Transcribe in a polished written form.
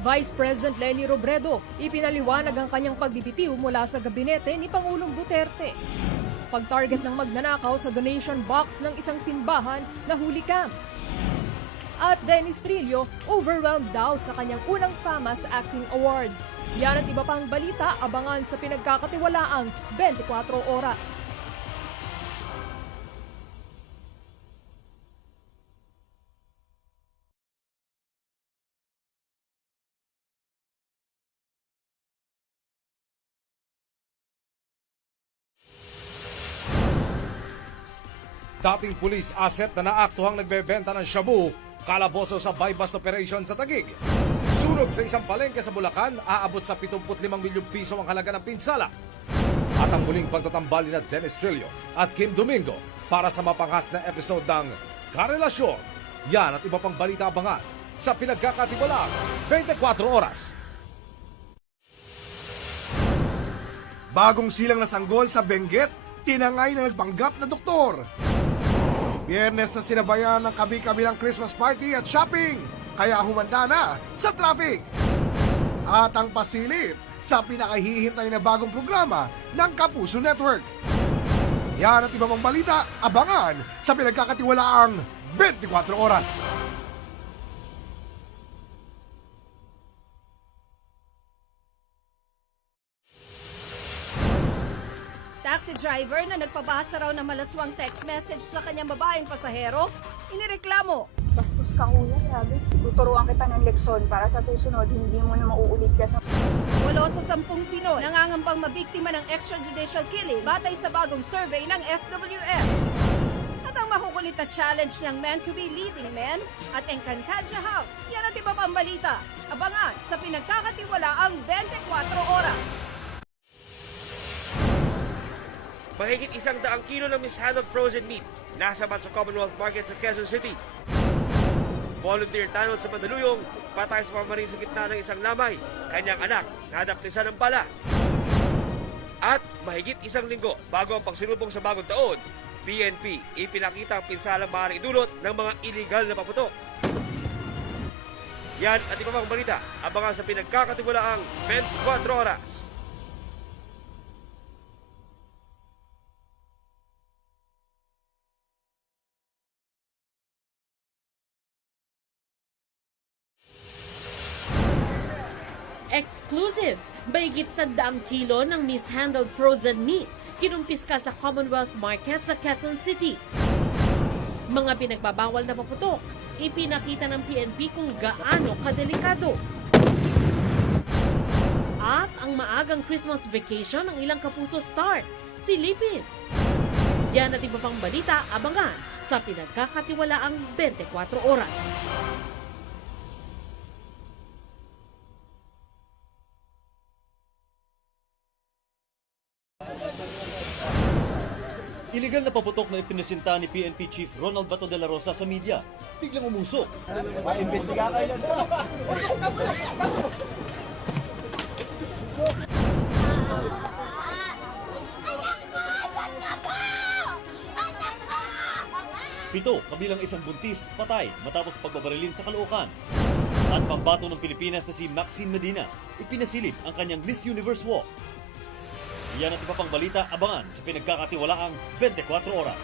Vice President Leni Robredo, ipinaliwanag ang kanyang pagbibitiw mula sa gabinete ni Pangulong Duterte. Pag-target ng magnanakaw sa donation box ng isang simbahan na huli camp. At Dennis Trillo, overwhelmed daw sa kanyang unang FAMAS Acting Award. Yan at iba pang balita, abangan sa pinagkakatiwalaang 24 oras. Dating police asset na naaktuhang nagbebenta ng shabu, kalaboso sa buy-bust operation sa Taguig. Sunog sa isang palengke sa Bulacan, aabot sa 75 milyong piso ang halaga ng pinsala. At ang muling pagtatambali na Dennis Trillo at Kim Domingo para sa mapanghas na episode ng Karelasyon. Yan at iba pang balita abangan sa pinagkakatiwalang 24 oras. Bagong silang na sanggol sa Benguet, tinangay na nagpanggap na doktor. Biyernes na sinabayan ng kabi-kabilang Christmas party at shopping, kaya humanda na sa traffic. At ang pasilip sa pinakahihintay na bagong programa ng Kapuso Network. Yan at iba pang balita, abangan sa pinagkakatiwalaang 24 oras. Taxi driver na nagpabasa raw ng malaswang text message sa kanyang babaeng pasahero, inireklamo. Bastos ka kuya, grabe. Tuturuan kita ng leksyon para sa susunod, hindi mo na mauulit ka sa... 8 sa 10 Pinoy nangangambang mabiktima ng extrajudicial killing batay sa bagong survey ng SWS. At ang makukulit na challenge ng Men to be Leading Men at Encantadia House. Yan at iba pang balita. Abangan sa pinagkakatiwalaang 24 oras. Mahigit 100 kilo ng mishandled frozen meat nasabat sa Commonwealth Market sa Quezon City. Volunteer tanod sa Mandaluyong, patay sa pamamaril sa gitna ng isang lamay, kanyang anak nadaplisan ng bala. At mahigit 1 linggo bago ang pagsilubong sa bagong taon, PNP ipinakita ang pinsalang maaaring idulot ng mga illegal na paputok. Yan at iba pang balita, abangan sa pinagkakatiwalaang 24 oras. Exclusive! Mahigit 100 kilo ng mishandled frozen meat kinumpiska sa Commonwealth Market sa Quezon City. Mga pinagbabawal na paputok, ipinakita ng PNP kung gaano kadelikado. At ang maagang Christmas vacation ng ilang Kapuso stars, silipin. Yan at iba pang balita, abangan sa pinagkakatiwalaang 24 oras. Iligal na paputok na ipinasinta ni PNP Chief Ronald Bato de la Rosa sa media. Biglang umusok. Maimbestiga kayo na Pito, kabilang isang buntis, patay matapos pagbabarilin sa Caloocan. At pambato ng Pilipinas na si Maxine Medina, ipinasilip ang kanyang Miss Universe Walk. Yan at iba pang balita, abangan sa pinagkakatiwalaang 24 oras.